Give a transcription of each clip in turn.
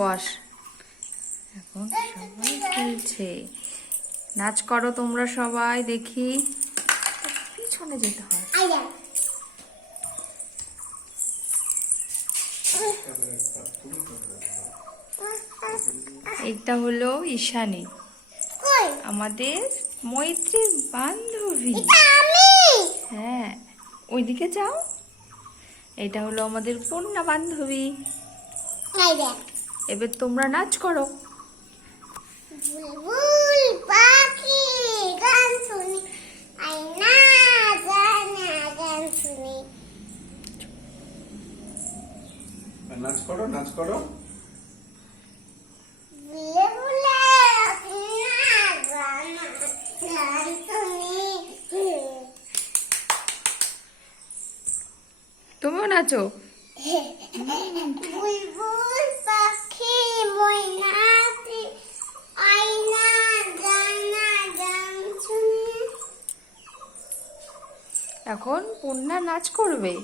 বস। এখন সবাই খেলছে। নাচ করো তোমরা সবাই, দেখি। পিছনে যেতে হয়। এইটা হলো ঈশানী, আমাদের মৈত্রীর বান্ধবী। হ্যাঁ, ওইদিকে যাও। এটা হলো আমাদের পূর্ণা বান্ধবী। এবার তোমরা নাচ করো। বুলবুল পাখি গান শুনি, আয়না জানা গান শুনি। নাচ করো, নাচ করো। বুলে বুলে জানা গান শুনি। তুমিও নাচো। বুলবুল পাখি ময়নাতে আয়না জানা গান শুনি। এখন পূর্ণা নাচ করবে।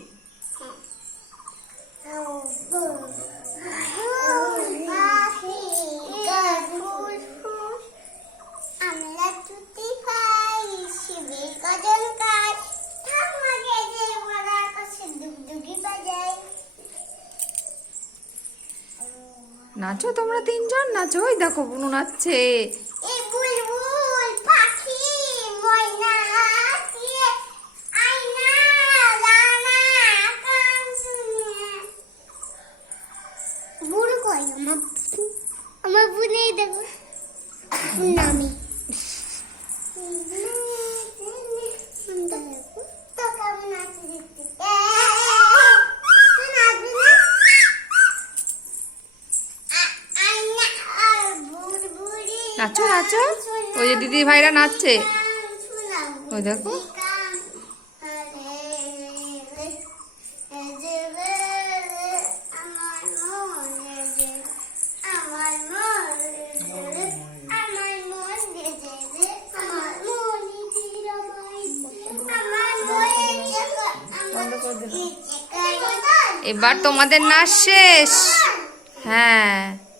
আমরা তুতি খাই, শিবের গজন গাই, ঠাম্মা গেজে বড়ার কাছে ডুগডুগি বাজাই। নাচো তোমরা তিনজন, নাচো। ওই দেখো বুনু নাচছে। এই বুলবুল পাখি ময়নাতে আয়না জানা গান শুনি। বুড়ো কই আমার বুনেই দেখো নামি। তো কেমন নাচি দিচ্ছি। তুই নাচবি না? আয়না আর বুড়বুড়ি নাচো নাচো। ওই যে দিদি ভাইরা নাচছে। ওই দেখো। এবার তোমাদের নাচ শেষ। হ্যাঁ।